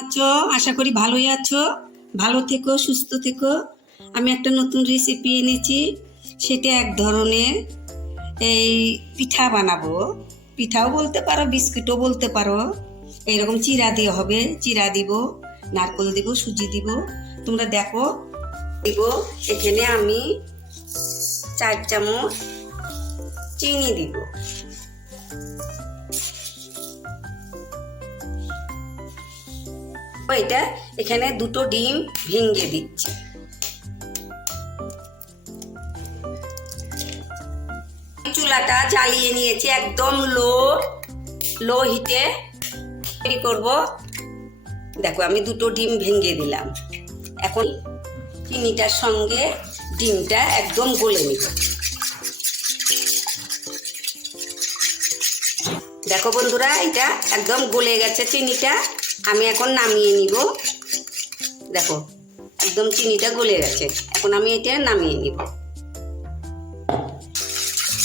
আছো? আশা করি ভালোই আছো। ভালো থেকো, সুস্থ থেকো। আমি একটা নতুন রেসিপি এনেছি। সেটা এক ধরনের এই পিঠা বানাবো। পিঠাও বলতে পারো, বিস্কুটও বলতে পারো। এইরকম চিরা দিয়ে হবে। চিরা দিব, নারকেল দিব, সুজি দিব। তোমরা দেখো। দিব এখানে আমি 4 চামচ চিনি দিব। এটা এখানে 2টো ডিম ভেঙে দিচ্ছি। চুলাটা জ্বালিয়ে নিয়েছি, একদম লো হিটে তৈরি করব। দেখো আমি 2টো ডিম ভেঙে দিলাম। এখন চিনিটার সঙ্গে ডিমটা একদম গলে নিব। দেখো বন্ধুরা, এটা একদম গলে গেছে চিনিটা। আমি এখন নামিয়ে নিব। দেখো একদম চিনিটা গলে গেছে। এখন আমি এটা নামিয়ে নিব।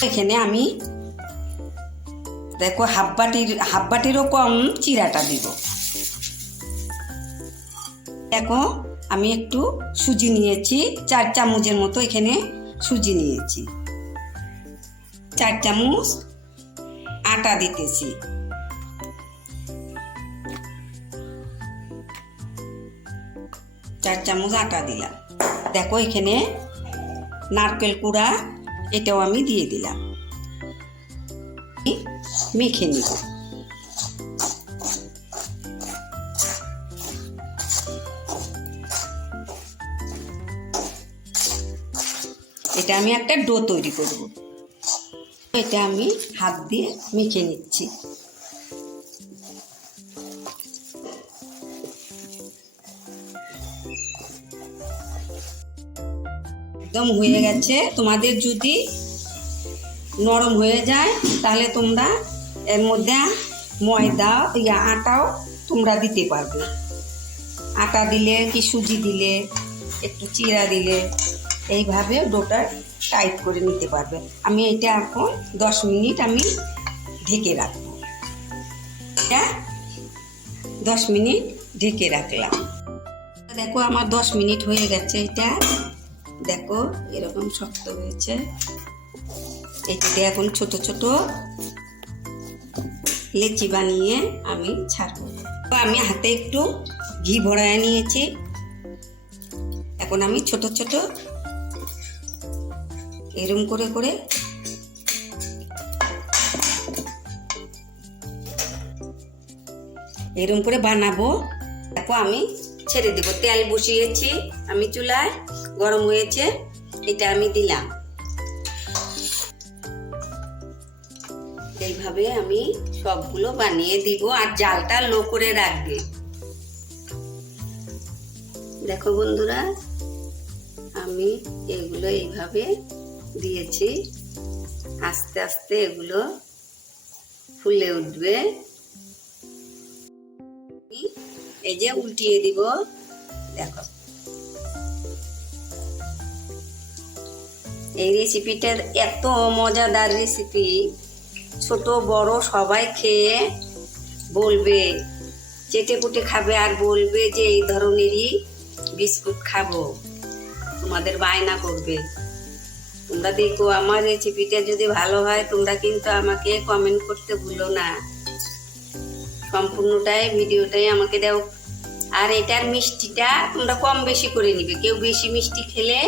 এখানে আমি দেখো হাফ বাটিরও কম চিরাটা দিব। দেখো আমি একটু সুজি নিয়েছি, 4 চামচের মতো এখানে সুজি নিয়েছি। 4 চামচ আটা দিতেছি। চার চামচ আটা দিলাম। দেখো এখানে নারকেল কুড়া, এটাও আমি দিয়ে দিলাম। মেখে নিব। এটা আমি একটা ডো তৈরি করব। এটা আমি হাত দিয়ে মেখে নিচ্ছি। একদম হয়ে গেছে। তোমাদের যদি নরম হয়ে যায় তাহলে তোমরা এর মধ্যে ময়দা আটাও তোমরা দিতে পারবে। আটা দিলে কি সুজি দিলে, একটু চিরা দিলে, এইভাবে ডোটা টাইট করে নিতে পারবে। আমি এটা এখন 10 মিনিট আমি ঢেকে রাখবো। এটা 10 মিনিট ঢেকে রাখলাম। দেখো আমার 10 মিনিট হয়ে গেছে। এটা দেখো এরকম শক্ত হয়েছে। এটাকে এখন ছোট ছোট লেচি বানিয়ে আমি ছাড়বো। আমি হাতে একটু ঘি ভরায় নিয়েছি। এখন আমি ছোট ছোট এরম করে করে এরম করে বানাবো। দেখো আমি ছেড়ে দেবো। তেল বসিয়েছি আমি চুলায়, গরম হয়েছে। এটা আমি দিলাম। এইভাবে আমি সবগুলো বানিয়ে দিব। আর জালটা লো করে রাখবে। দেখো বন্ধুরা, আমি এগুলো এইভাবে দিয়েছি। আস্তে আস্তে এগুলো ফুলে উঠবে। এই যে উল্টিয়ে দিব। দেখো এই রেসিপিটার এত মজাদার রেসিপি, ছোট বড় সবাই খেয়ে বলবে, চেটে পুটে খাবে আর বলবে যে এই ধরনেরই বিস্কুট খাবো। তোমাদের বায়না করবে। তোমরা দেখো আমার রেসিপিটা যদি ভালো হয় তোমরা কিন্তু আমাকে কমেন্ট করতে ভুলো না। সম্পূর্ণটাই ভিডিওটাই আমাকে দাও। আর এটার মিষ্টিটা তোমরা কম বেশি করে নিবে। কেউ বেশি মিষ্টি খেলে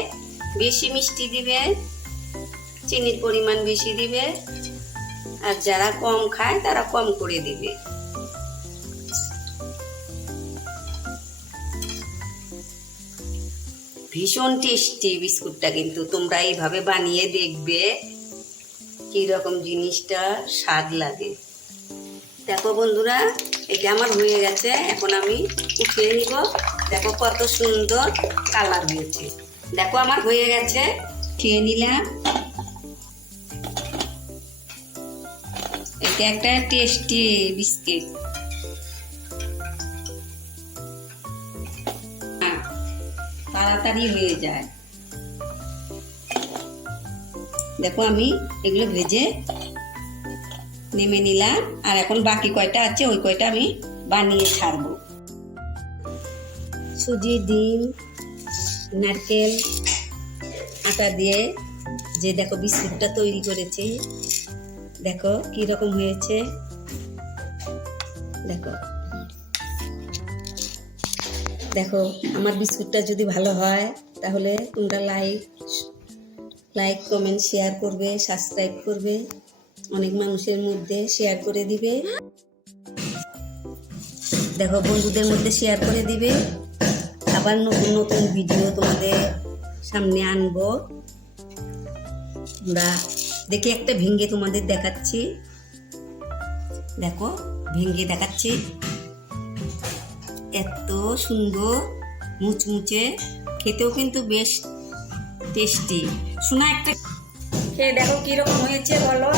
বেশি মিষ্টি দিবে, চিনির পরিমাণ বেশি দিবে। আর যারা কম খায় তারা কম করে দিবে। ভীষণ টেস্টি বিস্কুটটা, কিন্তু তোমরা এইভাবে বানিয়ে দেখবে কিরকম জিনিসটা স্বাদ লাগে। দেখো বন্ধুরা, এটা আমার হয়ে গেছে। এখন আমি উঠিয়ে নিব। দেখো কত সুন্দর কালার হয়েছে। দেখো আমার হয়ে গেছে, উঠিয়ে নিলাম। এটা একটা টেস্টি বিস্কিট। তাড়াতাড়ি হয়ে যায়। দেখো আমি এগুলো ভেজে নেমে নিলাম। আর এখন বাকি কয়টা আছে ওই কয়টা আমি বানিয়ে ছাড়বো। সুজি, ডিম, নারকেল, আটা দিয়ে যে দেখো বিস্কুটটা তৈরি করেছি, দেখো কি রকম হয়েছে। দেখো দেখো আমার বিস্কুটটা যদি ভালো হয় তাহলে তোমরা লাইক কমেন্ট শেয়ার করবে, সাবস্ক্রাইব করবে, অনেক মানুষের মধ্যে শেয়ার করে দিবে। দেখো বন্ধুদের মধ্যে শেয়ার করে দিবে। আবার নতুন নতুন ভিডিও তোমাদের সামনে আনবো। আমরা দেখি একটা ভেঙে তোমাদের দেখাচ্ছি। দেখো ভেঙে দেখাচ্ছি, এত সুন্দর মুচমুচে, খেতেও কিন্তু বেশ টেস্টি। শোনা একটা খেয়ে দেখো কিরকম হয়েছে বলো।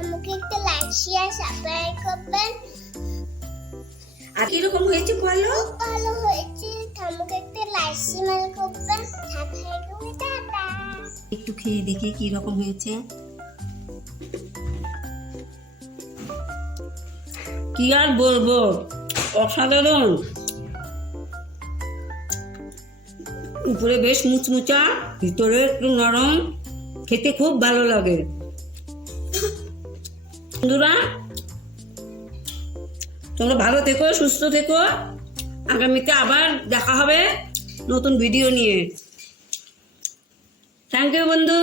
আমাকে একটা লাইক শেয়ার সাবস্ক্রাইব করবেন। আর কিরকম হয়েছে বলো। ভালো হয়েছে, আমাকে একটা লাইক শেয়ার করবেন। টাটা। একটু খেয়ে দেখি কি রকম হয়েছে। কি আর বলবো, অসাধারণ। উপরে বেশ মুচমুচা, ভিতরে একটু নরম, খেতে খুব ভালো লাগে। বন্ধুরা তোমরা ভালো থেকো, সুস্থ থেকো। আগামীতে আবার দেখা হবে নতুন ভিডিও নিয়ে। থ্যাংক ইউ বন্ধু।